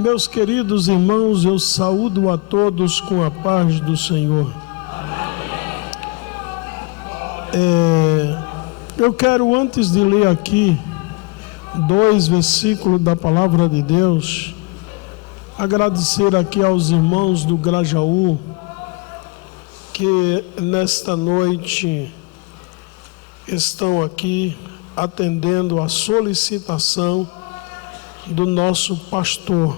Meus queridos irmãos, eu saúdo a todos com a paz do Senhor. Eu quero, antes de ler aqui 2 versículos da palavra de Deus, agradecer aqui aos irmãos do Grajaú, que nesta noite estão aqui atendendo a solicitação do nosso pastor.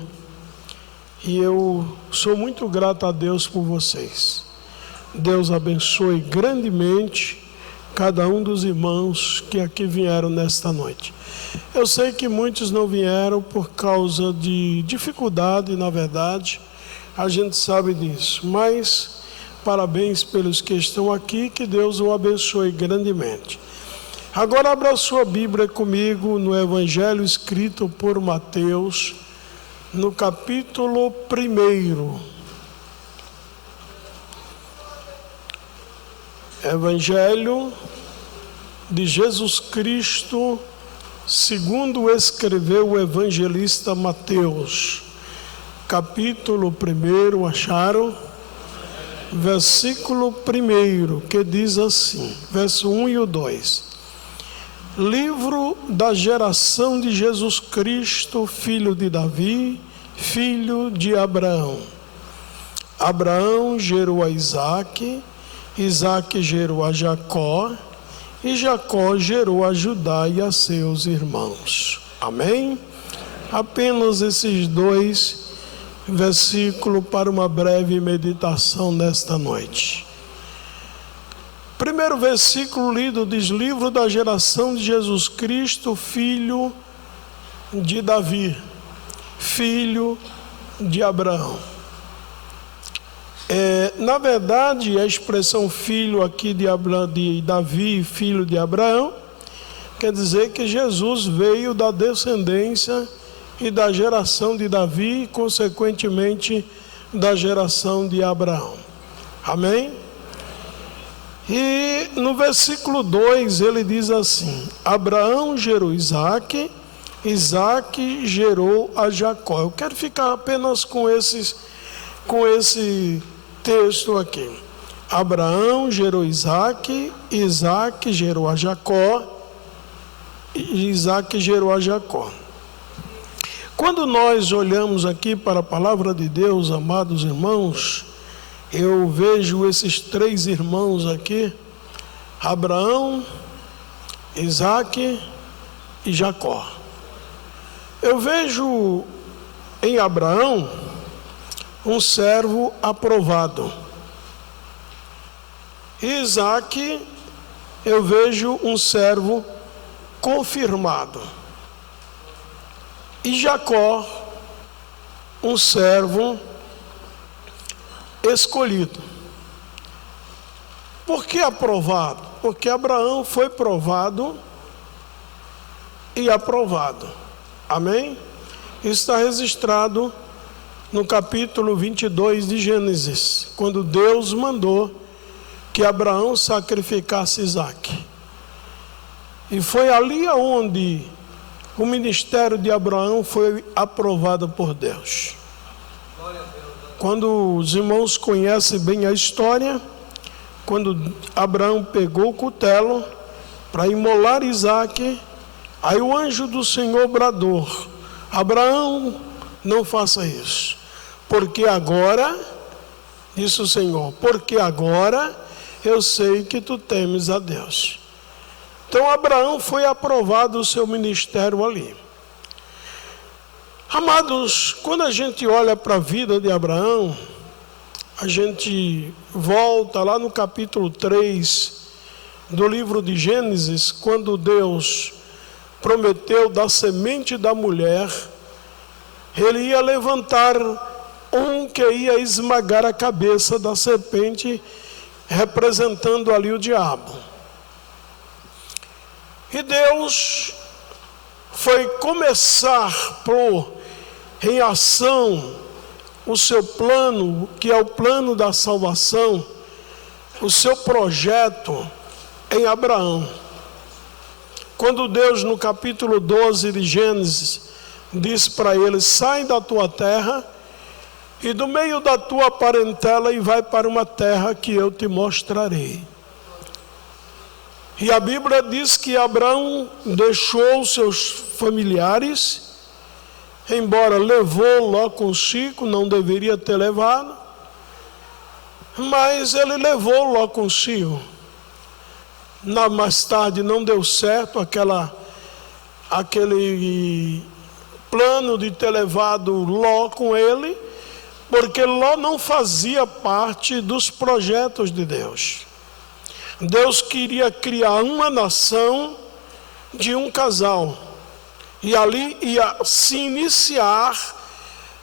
E eu sou muito grato a Deus por vocês. Deus abençoe grandemente cada um dos irmãos que aqui vieram nesta noite. Eu sei que muitos não vieram por causa de dificuldade, na verdade, a gente sabe disso, mas parabéns pelos que estão aqui, que Deus o abençoe grandemente. Agora abra a sua Bíblia comigo no Evangelho escrito por Mateus, no capítulo 1. Evangelho de Jesus Cristo, segundo escreveu o evangelista Mateus, capítulo 1, acharam? Versículo 1, que diz assim, verso 1 e o 2. Livro da geração de Jesus Cristo, filho de Davi, filho de Abraão. Abraão gerou a Isaque, Isaque gerou a Jacó, e Jacó gerou a Judá e a seus irmãos. Amém? Apenas esses 2 versículos para uma breve meditação nesta noite. Primeiro versículo lido diz: livro da geração de Jesus Cristo, filho de Davi, filho de Abraão. Na verdade, a expressão filho aqui de Davi, filho de Abraão, quer dizer que Jesus veio da descendência e da geração de Davi e, consequentemente, da geração de Abraão. Amém? E no versículo 2 ele diz assim: Abraão gerou Isaque, Isaque gerou a Jacó. Eu quero ficar apenas com esse texto aqui. Abraão gerou Isaque, Isaque gerou a Jacó, e Isaque gerou a Jacó. Quando nós olhamos aqui para a palavra de Deus, amados irmãos, eu vejo esses 3 irmãos aqui, Abraão, Isaque e Jacó. Eu vejo em Abraão um servo aprovado. Isaque, eu vejo um servo confirmado. E Jacó, um servo escolhido. Por que aprovado? Porque Abraão foi provado e aprovado. Amém? Isso está registrado no capítulo 22 de Gênesis, quando Deus mandou que Abraão sacrificasse Isaque. E foi ali onde o ministério de Abraão foi aprovado por Deus. Quando os irmãos conhecem bem a história, quando Abraão pegou o cutelo para imolar Isaque, aí o anjo do Senhor bradou: Abraão, não faça isso, porque agora, disse o Senhor, porque agora eu sei que tu temes a Deus. Então Abraão foi aprovado o seu ministério ali. Amados, quando a gente olha para a vida de Abraão, a gente volta lá no capítulo 3 do livro de Gênesis, quando Deus prometeu da semente da mulher, ele ia levantar um que ia esmagar a cabeça da serpente, representando ali o diabo. E Deus foi começar a pôr em ação o seu plano, que é o plano da salvação, o seu projeto em Abraão. Quando Deus, no capítulo 12 de Gênesis, disse para ele: sai da tua terra e do meio da tua parentela e vai para uma terra que eu te mostrarei. E a Bíblia diz que Abraão deixou seus familiares, embora levou Ló consigo, não deveria ter levado, mas ele levou Ló consigo. Mais tarde não deu certo aquele plano de ter levado Ló com ele, porque Ló não fazia parte dos projetos de Deus. Deus queria criar uma nação de um casal, e ali ia se iniciar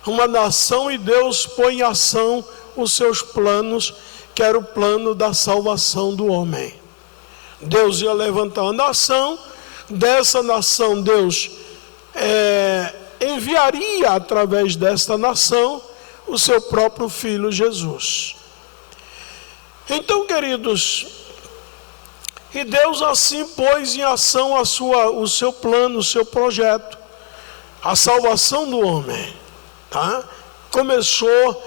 uma nação, e Deus põe em ação os seus planos, que era o plano da salvação do homem. Deus ia levantar uma nação, dessa nação Deus enviaria através desta nação o seu próprio Filho Jesus. Então, queridos, e Deus assim pôs em ação o seu plano, o seu projeto, a salvação do homem, tá? Começou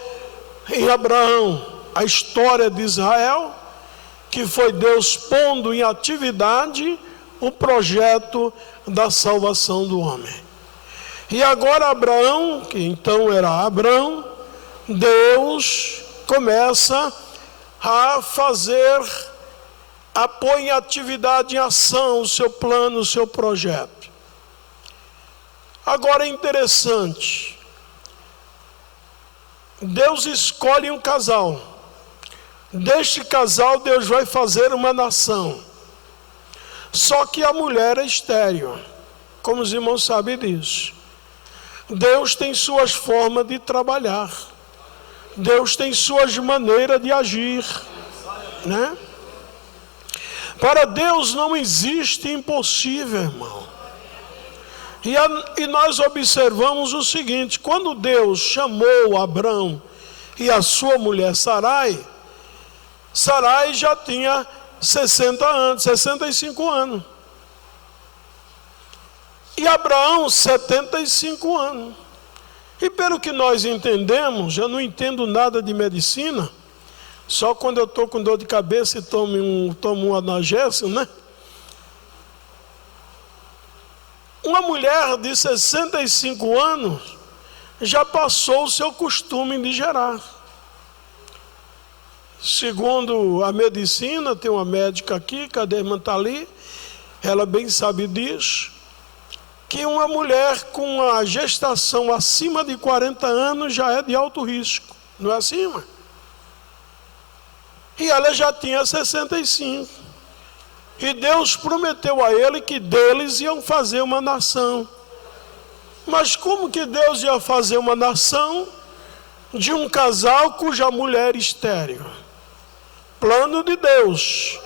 em Abraão a história de Israel, que foi Deus pondo em atividade o projeto da salvação do homem. E agora Abraão, que então era Abrão, Deus começa a pôr em atividade, em ação o seu plano, o seu projeto. Agora é interessante, Deus escolhe um casal. Deste casal Deus vai fazer uma nação. Só que a mulher é estéril, como os irmãos sabem disso. Deus tem suas formas de trabalhar. Deus tem suas maneiras de agir, né? Para Deus não existe impossível, irmão. E nós observamos o seguinte: quando Deus chamou Abrão e a sua mulher Sarai, Sarai já tinha 65 anos. E Abraão, 75 anos. E pelo que nós entendemos, eu não entendo nada de medicina, só quando eu estou com dor de cabeça e tomo um analgésico, né? Uma mulher de 65 anos já passou o seu costume de gerar. Segundo a medicina, tem uma médica aqui, cadê a irmã tá ali? Ela bem sabe disso, que uma mulher com a gestação acima de 40 anos já é de alto risco, não é assim, irmã? E ela já tinha 65. E Deus prometeu a ele que deles iam fazer uma nação. Mas como que Deus ia fazer uma nação de um casal cuja mulher é estéril? Plano de Deus.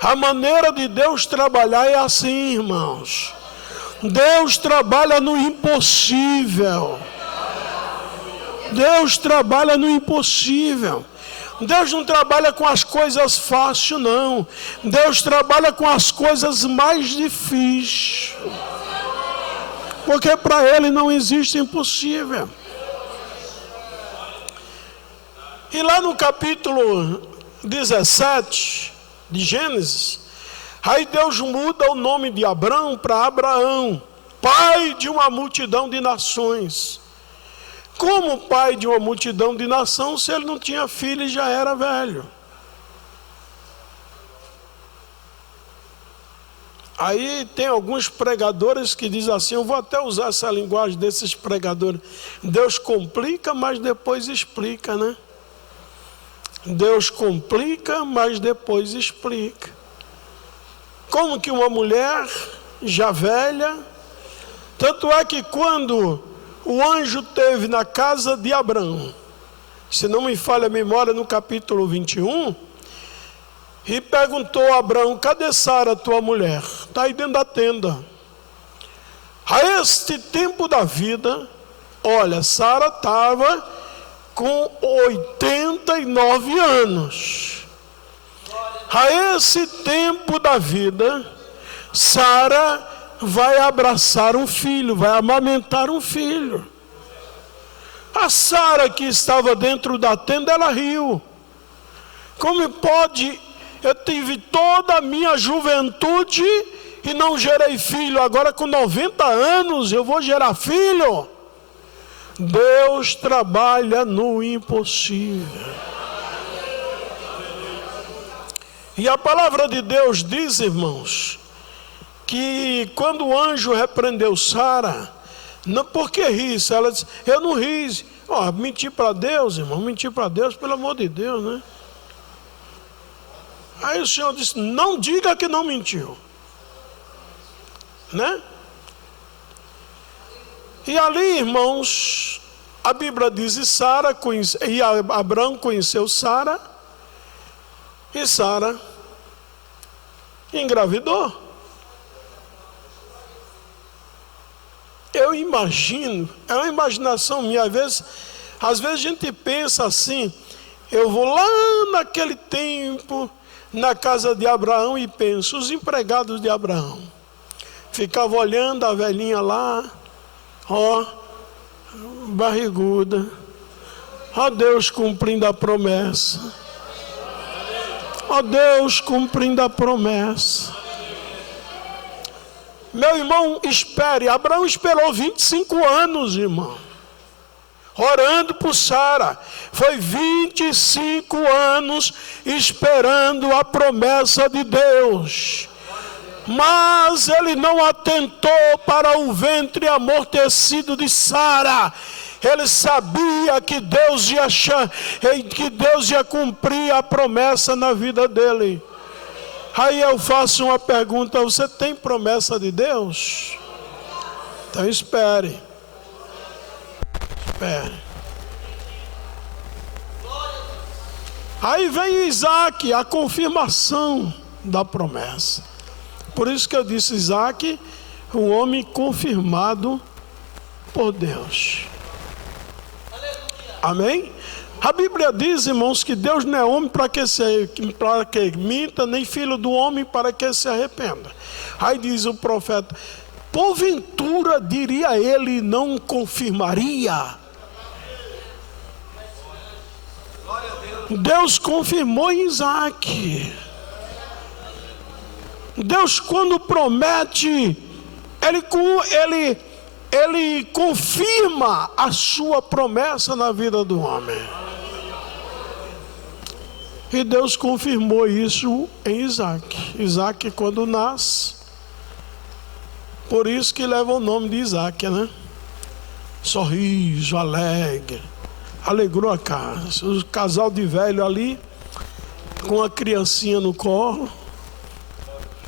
A maneira de Deus trabalhar é assim, irmãos. Deus trabalha no impossível. Deus trabalha no impossível. Deus não trabalha com as coisas fáceis, não. Deus trabalha com as coisas mais difíceis. Porque para Ele não existe impossível. E lá no capítulo 17 de Gênesis, aí Deus muda o nome de Abrão para Abraão, pai de uma multidão de nações. Como pai de uma multidão de nação, se ele não tinha filho e já era velho? Aí tem alguns pregadores que dizem assim, eu vou até usar essa linguagem desses pregadores: Deus complica, mas depois explica, né? Deus complica, mas depois explica. Como que uma mulher já velha, tanto é que quando o anjo teve na casa de Abrão, se não me falha a memória, no capítulo 21, e perguntou a Abrão: cadê Sara, tua mulher? Está aí dentro da tenda. A este tempo da vida, olha, Sara estava com 89 anos. A esse tempo da vida, Sara vai abraçar um filho, vai amamentar um filho. A Sara, que estava dentro da tenda, ela riu. Como pode? Eu tive toda a minha juventude e não gerei filho. Agora com 90 anos eu vou gerar filho? Deus trabalha no impossível. E a palavra de Deus diz, irmãos, que quando o anjo repreendeu Sara, não, por que ri? Ela disse, eu não ri. Mentir para Deus, irmão, mentir para Deus, pelo amor de Deus, né? Aí o Senhor disse, não diga que não mentiu. Né? E ali, irmãos, a Bíblia diz, e Abraão conheceu Sara, e Sara engravidou. Eu imagino, é uma imaginação minha, às vezes a gente pensa assim, eu vou lá naquele tempo, na casa de Abraão e penso, os empregados de Abraão, ficava olhando a velhinha lá, barriguda, Deus cumprindo a promessa, Deus cumprindo a promessa. Meu irmão, espere, Abraão esperou 25 anos, irmão, orando por Sara. Foi 25 anos esperando a promessa de Deus. Mas ele não atentou para o ventre amortecido de Sara. Ele sabia que Deus ia cumprir a promessa na vida dele. Aí eu faço uma pergunta, você tem promessa de Deus? Então espere. Aí vem Isaac, a confirmação da promessa. Por isso que eu disse, Isaac, um homem confirmado por Deus. Amém? A Bíblia diz, irmãos, que Deus não é homem para que minta, nem filho do homem para que se arrependa. Aí diz o profeta, porventura, diria ele, não confirmaria? Deus confirmou em Isaac. Deus, quando promete, ele confirma a sua promessa na vida do homem. E Deus confirmou isso em Isaac. Isaac, quando nasce, por isso que leva o nome de Isaac, né? Sorriso, alegre, alegrou a casa. O casal de velho ali, com a criancinha no colo,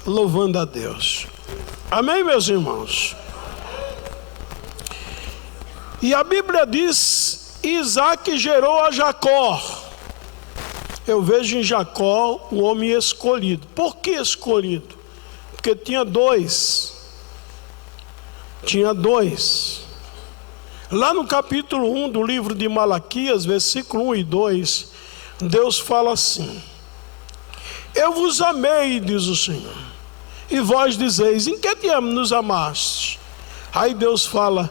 louvando a Deus. Amém, meus irmãos? E a Bíblia diz, Isaac gerou a Jacó. Eu vejo em Jacó um homem escolhido. Por que escolhido? Porque tinha dois. Lá no capítulo 1 do livro de Malaquias, versículo 1 e 2, Deus fala assim, eu vos amei, diz o Senhor, e vós dizeis, em que nos amaste? Aí Deus fala,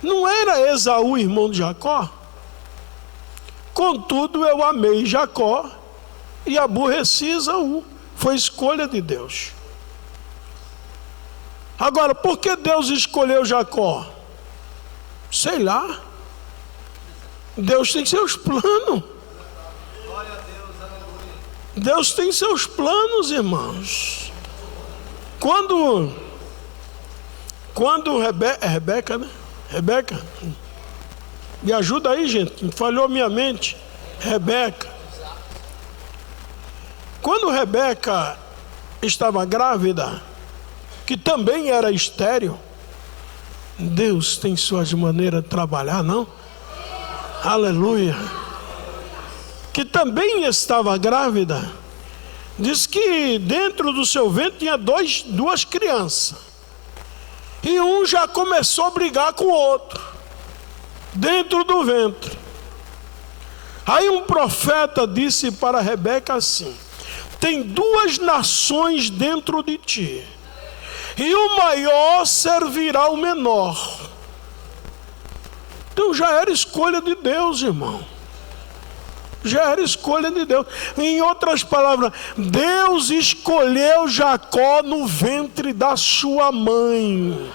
não era Esaú irmão de Jacó? Contudo eu amei Jacó e aborreci Esaú. Foi escolha de Deus. Agora, por que Deus escolheu Jacó? Sei lá. Deus tem seus planos. Deus tem seus planos, irmãos. Quando Rebeca, né? Rebeca, me ajuda aí, gente, me falhou minha mente. Rebeca. Quando Rebeca estava grávida, que também era estéril, Deus tem suas maneiras de trabalhar, não? Aleluia. Que também estava grávida, diz que dentro do seu ventre tinha duas crianças. E um já começou a brigar com o outro, dentro do ventre. Aí um profeta disse para Rebeca assim, tem duas nações dentro de ti. e o maior servirá o menor. Então já era escolha de Deus, irmão. Já era escolha de Deus. Em outras palavras, Deus escolheu Jacó no ventre da sua mãe.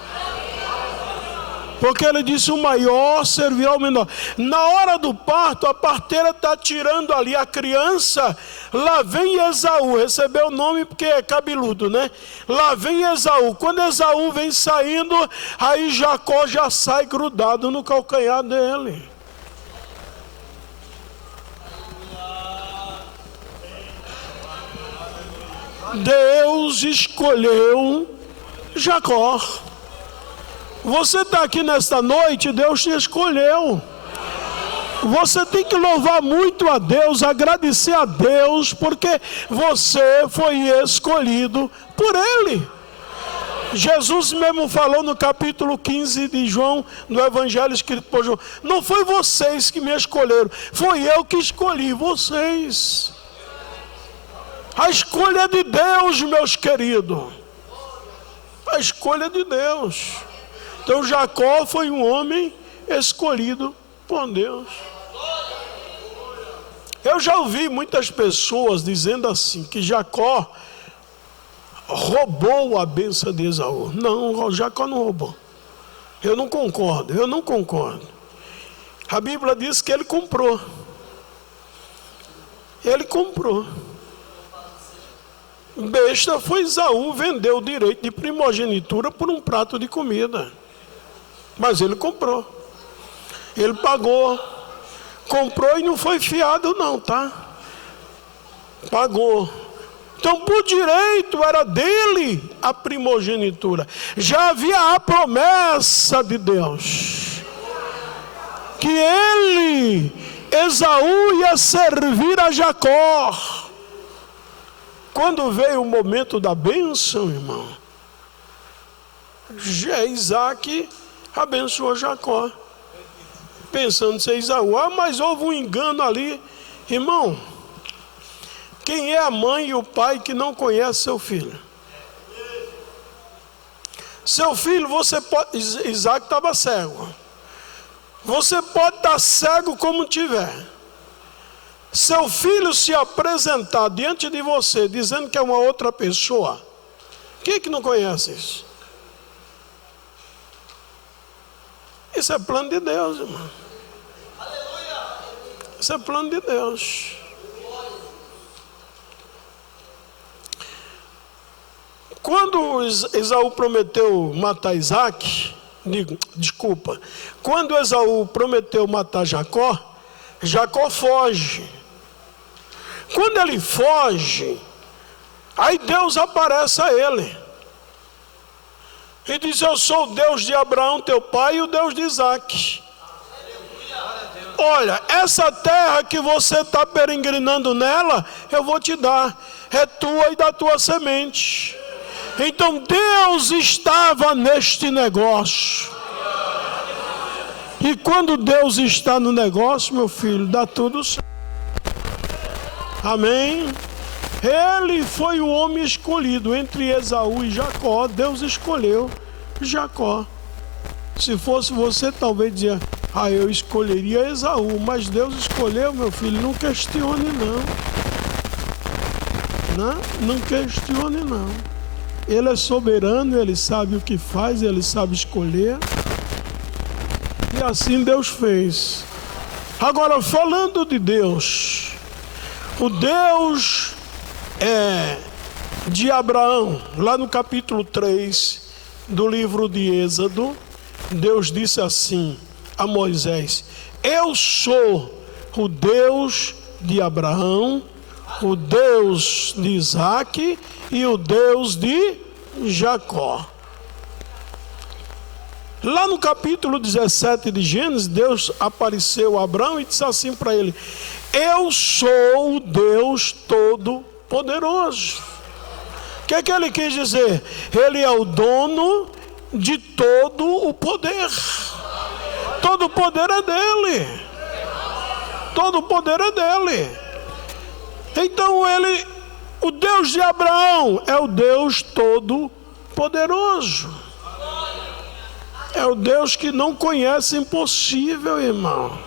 Porque ele disse: o maior servirá ao menor. Na hora do parto, a parteira está tirando ali a criança. Lá vem Esaú, recebeu o nome porque é cabeludo, né? Lá vem Esaú. Quando Esaú vem saindo, aí Jacó já sai grudado no calcanhar dele. Deus escolheu Jacó. Você está aqui nesta noite, Deus te escolheu. Você tem que louvar muito a Deus, agradecer a Deus, porque você foi escolhido por Ele. Jesus mesmo falou no capítulo 15 de João, no Evangelho escrito por João: não foi vocês que me escolheram, foi eu que escolhi vocês. A escolha é de Deus, meus queridos. A escolha é de Deus. Então Jacó foi um homem escolhido por Deus. Eu já ouvi muitas pessoas dizendo assim, que Jacó roubou a bênção de Esaú. Não, Jacó não roubou. Eu não concordo. A Bíblia diz que ele comprou. Ele comprou. Besta foi Esaú, vendeu o direito de primogenitura por um prato de comida. Mas ele comprou. Ele pagou. Comprou e não foi fiado não, tá? Pagou. Então, por direito, era dele a primogenitura. Já havia a promessa de Deus, que ele, Esaú, ia servir a Jacó. Quando veio o momento da bênção, irmão, Isaac abençoou Jacó, pensando ser Esaú. Mas houve um engano ali. Irmão, quem é a mãe e o pai que não conhece seu filho? Seu filho, você pode... Isaac estava cego. Você pode estar cego como tiver. Seu filho se apresentar diante de você dizendo que é uma outra pessoa, quem é que não conhece isso? Isso é plano de Deus, irmão. Isso é plano de Deus. Quando Esaú prometeu matar Isaac, quando Esaú prometeu matar Jacó, Jacó foge. Quando ele foge, aí Deus aparece a ele e diz: eu sou o Deus de Abraão, teu pai, e o Deus de Isaac. Olha, essa terra que você está peregrinando nela, eu vou te dar, é tua e da tua semente. Então Deus estava neste negócio. E quando Deus está no negócio, meu filho, dá tudo certo. Amém? Ele foi o homem escolhido entre Esaú e Jacó. Deus escolheu Jacó. Se fosse você, talvez dizia: eu escolheria Esaú. Mas Deus escolheu, meu filho. Não questione não questione não. Ele é soberano, ele sabe o que faz, ele sabe escolher. E assim Deus fez. Agora, falando de Deus, o Deus de Abraão, lá no capítulo 3 do livro de Êxodo, Deus disse assim a Moisés: eu sou o Deus de Abraão, o Deus de Isaac e o Deus de Jacó. Lá no capítulo 17 de Gênesis, Deus apareceu a Abraão e disse assim para ele: eu sou o Deus Todo-Poderoso. O que é que ele quis dizer? Ele é o dono de todo o poder. Todo o poder é dele. Todo o poder é dele. Então o Deus de Abraão é o Deus Todo-Poderoso. poderoso. É o Deus que não conhece impossível, irmão.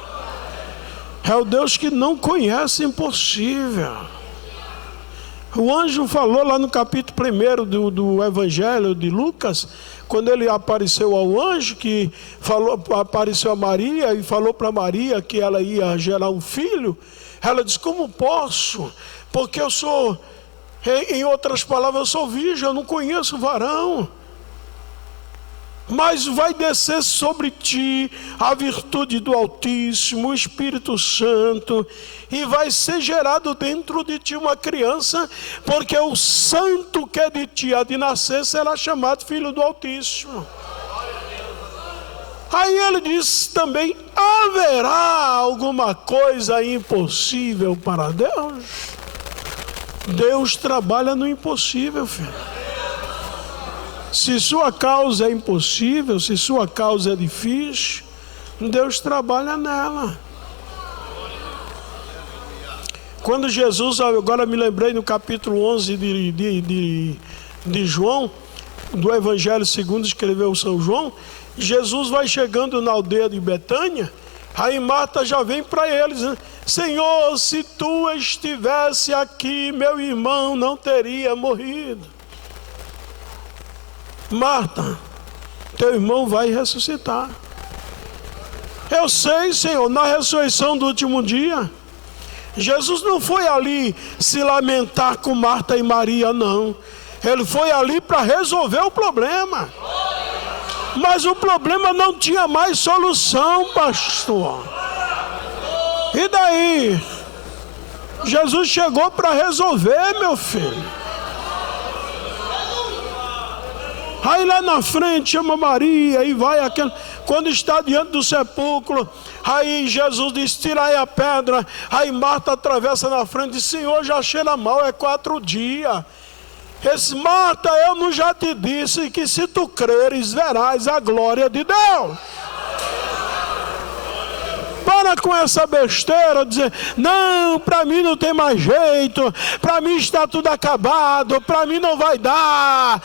É o Deus que não conhece impossível. O anjo falou lá no capítulo 1 do Evangelho de Lucas, quando ele apareceu ao anjo, que apareceu a Maria e falou para Maria que ela ia gerar um filho. Ela disse: como posso? Porque eu sou, em outras palavras, eu sou virgem, eu não conheço varão. Mas vai descer sobre ti a virtude do Altíssimo, o Espírito Santo, e vai ser gerado dentro de ti uma criança, porque o santo que é de ti há de nascer será chamado Filho do Altíssimo. Aí ele diz também: haverá alguma coisa impossível para Deus? Deus trabalha no impossível, filho. Se sua causa é impossível, se sua causa é difícil, Deus trabalha nela. Quando Jesus, agora me lembrei no capítulo 11 de João, do Evangelho segundo escreveu São João, Jesus vai chegando na aldeia de Betânia, aí Marta já vem para eles, né? Senhor, se tu estivesse aqui, meu irmão não teria morrido. Marta, teu irmão vai ressuscitar. Eu sei, Senhor, na ressurreição do último dia, Jesus não foi ali se lamentar com Marta e Maria, não. Ele foi ali para resolver o problema. Mas o problema não tinha mais solução, pastor. E daí? Jesus chegou para resolver, meu filho. Aí lá na frente chama Maria e vai aquele. Quando está diante do sepulcro, aí Jesus diz: tirai a pedra. Aí Marta atravessa na frente e diz: Senhor, já cheira mal, é 4 dias. Esse: Marta, eu não já te disse que se tu creres, verás a glória de Deus. Para com essa besteira, dizer: não, para mim não tem mais jeito, para mim está tudo acabado, para mim não vai dar.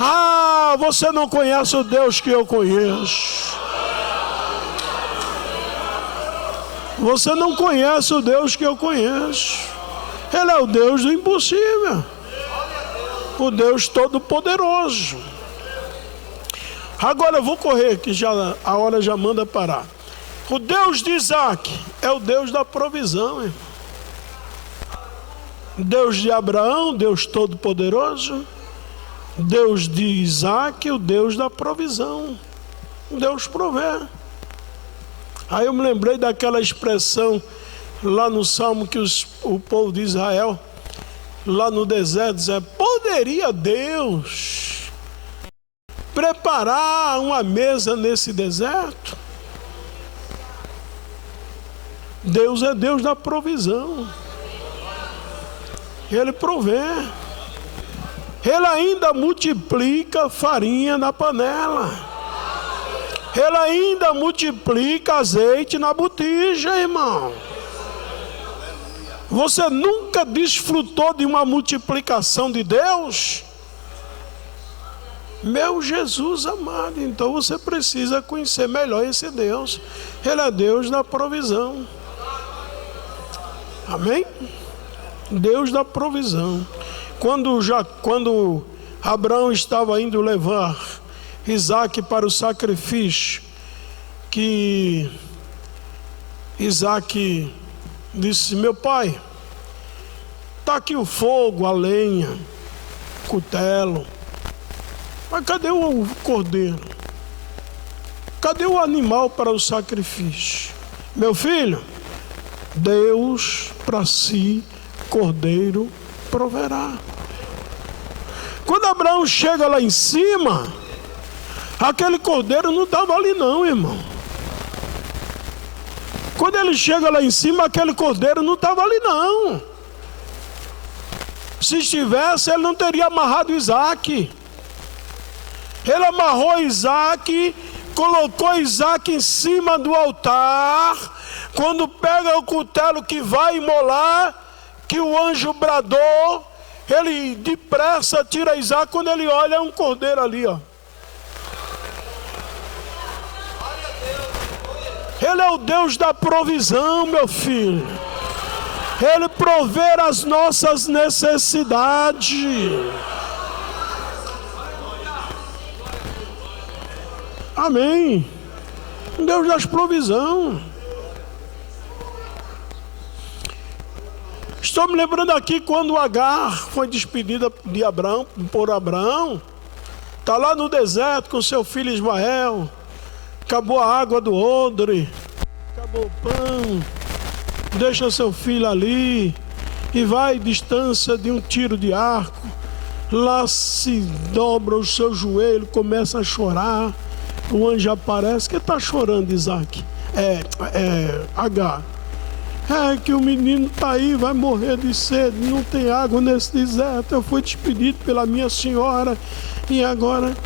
Ah, você não conhece o Deus que eu conheço. Você não conhece o Deus que eu conheço. Ele é o Deus do impossível, o Deus todo-poderoso. Agora eu vou correr, que já, a hora já manda parar. O Deus de Isaac é o Deus da provisão, irmão. Deus de Abraão, Deus todo-poderoso. Deus de Isaac, o Deus da provisão. Deus provê. Aí eu me lembrei daquela expressão lá no Salmo que o povo de Israel, lá no deserto, diz: poderia Deus preparar uma mesa nesse deserto? Deus é Deus da provisão. Ele provê. Ele ainda multiplica farinha na panela. Ele ainda multiplica azeite na botija, irmão. Você nunca desfrutou de uma multiplicação de Deus? Meu Jesus amado, então você precisa conhecer melhor esse Deus. Ele é Deus da provisão. Amém? Deus da provisão. Quando Abraão estava indo levar Isaac para o sacrifício, que Isaac disse: meu pai, está aqui o fogo, a lenha, o cutelo, mas cadê o cordeiro? Cadê o animal para o sacrifício? Meu filho, Deus para si cordeiro proverá. Quando Abraão chega lá em cima, aquele cordeiro não estava ali não, irmão. Quando ele chega lá em cima, aquele cordeiro não estava ali não. Se estivesse, ele não teria amarrado Isaac. Ele amarrou Isaac, colocou Isaac em cima do altar. Quando pega o cutelo que vai imolar, que o anjo bradou, Ele depressa tira Isaac, quando ele olha é um cordeiro ali, ó. Ele é o Deus da provisão, meu filho. Ele provê as nossas necessidades. Amém. Deus das provisão. Estou me lembrando aqui quando Agar foi despedida de Abraão, por Abraão. Está lá no deserto com seu filho Ismael. Acabou a água do odre. Acabou o pão. Deixa seu filho ali. E vai distância de um tiro de arco. Lá se dobra o seu joelho, começa a chorar. O anjo aparece. Quem está chorando, Isaac? Agar. É que o menino está aí, vai morrer de sede, não tem água nesse deserto. Eu fui despedido pela minha senhora. E agora,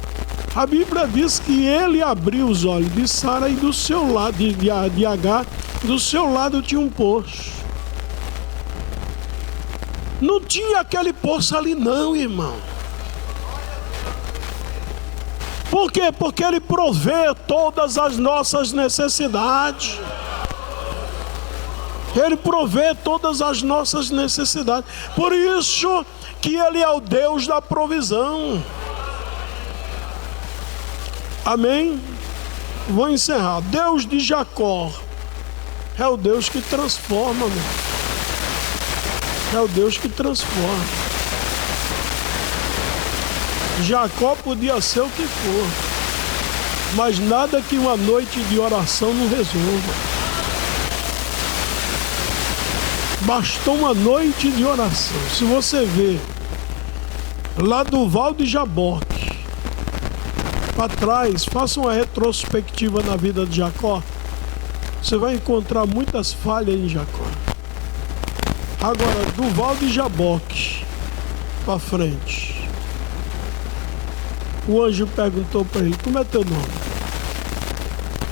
a Bíblia diz que ele abriu os olhos de Sara e do seu lado, de Agar, do seu lado tinha um poço. Não tinha aquele poço ali não, irmão. Por quê? Porque ele provê todas as nossas necessidades. Ele provê todas as nossas necessidades. Por isso que Ele é o Deus da provisão. Amém? Vou encerrar. Deus de Jacó é o Deus que transforma, meu. É o Deus que transforma. Jacó podia ser o que for, mas nada que uma noite de oração não resolva. Bastou uma noite de oração. Se você vê lá do Val de Jaboque para trás, faça uma retrospectiva na vida de Jacó, você vai encontrar muitas falhas em Jacó. Agora, do Val de Jaboque para frente, o anjo perguntou para ele: como é teu nome?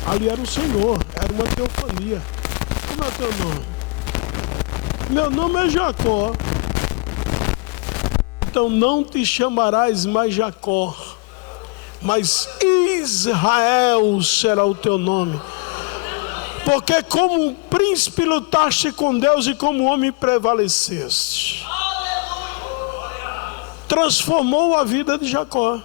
Ali era o Senhor, era uma teofania. Como é teu nome? Meu nome é Jacó. Então não te chamarás mais Jacó, mas Israel será o teu nome. Porque como um príncipe lutaste com Deus e como homem prevaleceste. Transformou a vida de Jacó.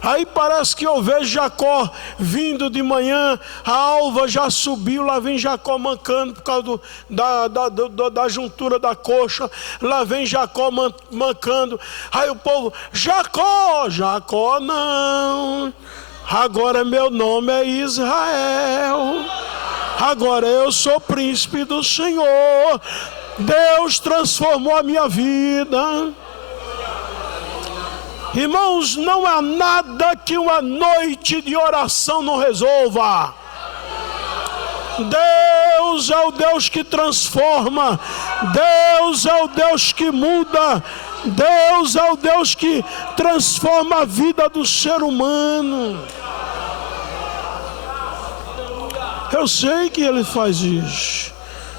Aí parece que eu vejo Jacó vindo de manhã, a alva já subiu, lá vem Jacó mancando por causa da juntura da coxa, lá vem Jacó mancando. Aí o povo: Jacó, Jacó não, agora meu nome é Israel, agora eu sou príncipe do Senhor. Deus transformou a minha vida. Irmãos, não há nada que uma noite de oração não resolva. Deus é o Deus que transforma. Deus é o Deus que muda. Deus é o Deus que transforma a vida do ser humano. Eu sei que Ele faz isso.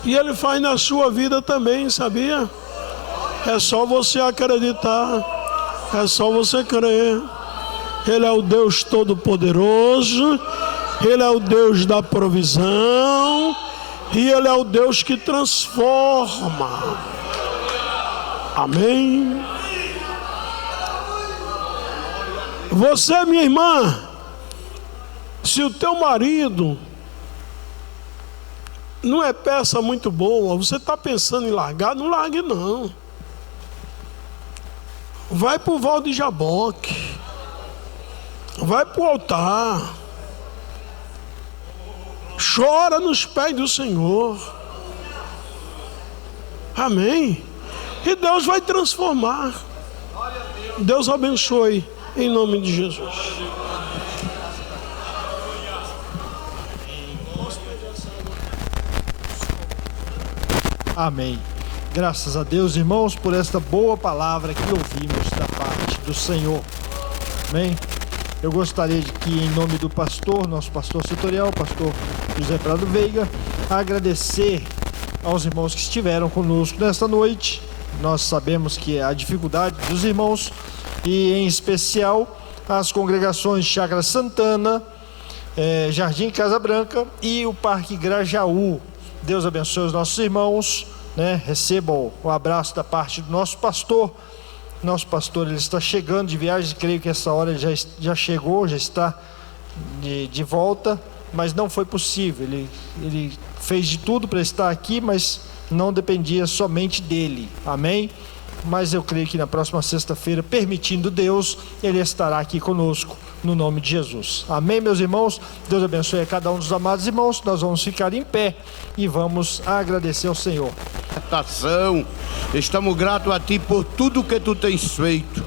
E Ele faz na sua vida também, sabia? É só você acreditar. É só você crer. Ele é o Deus Todo-Poderoso. Ele é o Deus da provisão. E Ele é o Deus que transforma. Amém. Você, minha irmã, se o teu marido não é peça muito boa, você está pensando em largar, não largue não. Vai para o Val de Jaboque. Vai para o altar. Chora nos pés do Senhor. Amém. E Deus vai transformar. Deus abençoe em nome de Jesus. Amém. Graças a Deus, irmãos, por esta boa palavra que ouvimos da parte do Senhor. Amém? Eu gostaria de que, em nome do pastor, nosso pastor setorial, pastor José Prado Veiga, agradecer aos irmãos que estiveram conosco nesta noite, Nós sabemos que a dificuldade dos irmãos, e em especial as congregações Chácara Santana, Jardim Casa Branca e o Parque Grajaú. Deus abençoe os nossos irmãos, né? Recebam o abraço da parte do nosso pastor. Nosso pastor, ele está chegando de viagem, creio que essa hora ele já chegou, já está de volta, mas não foi possível. Ele fez de tudo para estar aqui, mas não dependia somente dele. Amém? Mas eu creio que na próxima sexta-feira, permitindo Deus, ele estará aqui conosco, no nome de Jesus. Amém, meus irmãos? Deus abençoe a cada um dos amados irmãos. Nós vamos ficar em pé e vamos agradecer ao Senhor. Estamos gratos a Ti por tudo que Tu tens feito.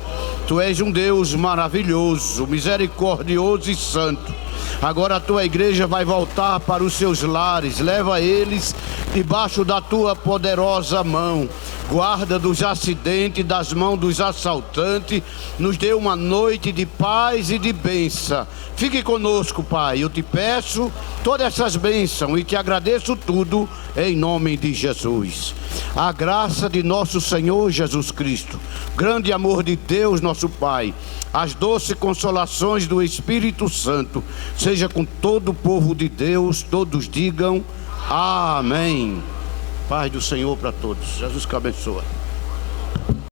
Tu és um Deus maravilhoso, misericordioso e santo. Agora a Tua igreja vai voltar para os seus lares. Leva eles debaixo da Tua poderosa mão. Guarda dos acidentes, das mãos dos assaltantes. Nos dê uma noite de paz e de bênção. Fique conosco, Pai. Eu te peço todas essas bênçãos e te agradeço tudo em nome de Jesus. A graça de nosso Senhor Jesus Cristo, grande amor de Deus nosso Pai, as doces consolações do Espírito Santo, seja com todo o povo de Deus. Todos digam amém. Paz do Senhor para todos. Jesus que abençoa.